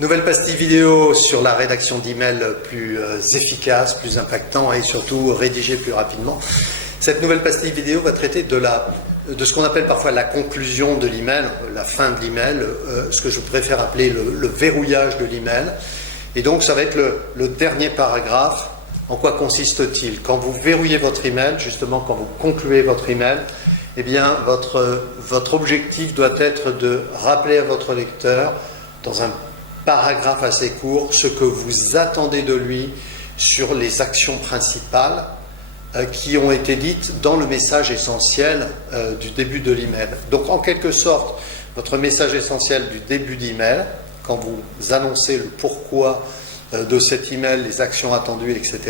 Nouvelle pastille vidéo sur la rédaction d'emails plus efficace, plus impactant et surtout rédigé plus rapidement. Cette nouvelle pastille vidéo va traiter de ce qu'on appelle parfois la conclusion de l'email, la fin de l'email, ce que je préfère appeler le verrouillage de l'email. Et donc ça va être le dernier paragraphe. En quoi consiste-t-il? Quand vous verrouillez votre email, justement quand vous concluez votre email, eh bien votre objectif doit être de rappeler à votre lecteur dans un paragraphe assez court ce que vous attendez de lui sur les actions principales qui ont été dites dans le message essentiel du début de l'email. Donc en quelque sorte, votre message essentiel du début d'email, quand vous annoncez le pourquoi de cet email, les actions attendues, etc.,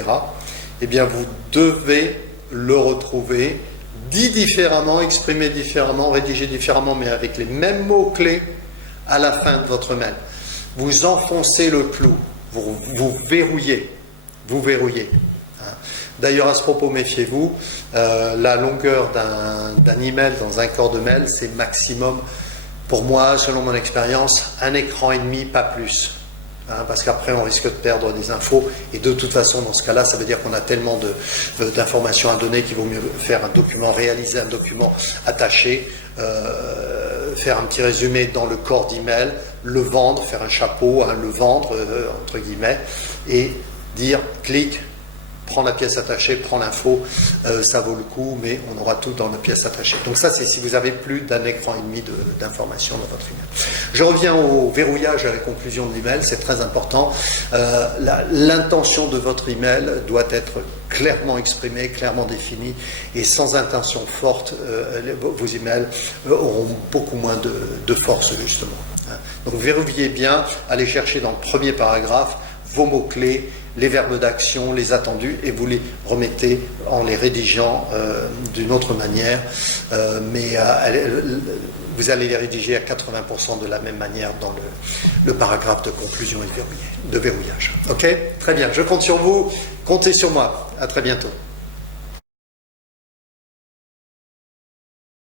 eh bien vous devez le retrouver dit différemment, exprimé différemment, rédigé différemment, mais avec les mêmes mots-clés à la fin de votre mail. Vous enfoncez le clou, vous verrouillez, D'ailleurs, à ce propos, méfiez-vous, la longueur d'un email dans un corps de mail, c'est maximum, pour moi, selon mon expérience, 1 écran et demi, pas plus. Parce qu'après, on risque de perdre des infos, et de toute façon, dans ce cas-là, ça veut dire qu'on a tellement d'informations à donner qu'il vaut mieux faire un document, réaliser un document attaché, faire un petit résumé dans le corps d'email, le vendre, faire un chapeau, le vendre, entre guillemets, et dire, clique, prends la pièce attachée, prends l'info, ça vaut le coup, mais on aura tout dans la pièce attachée. Donc ça, c'est si vous avez plus d'1 écran et demi d'informations dans votre email. Je reviens au verrouillage à la conclusion de l'email, c'est très important. L'intention de votre email doit être clairement exprimée, clairement définie, et sans intention forte, vos emails auront beaucoup moins de force, justement. Donc verrouillez bien, allez chercher dans le premier paragraphe vos mots-clés, les verbes d'action, les attendus, et vous les remettez en les rédigeant d'une autre manière, mais vous allez les rédiger à 80% de la même manière dans le paragraphe de conclusion et de verrouillage. Ok? Très bien, je compte sur vous, comptez sur moi. À très bientôt.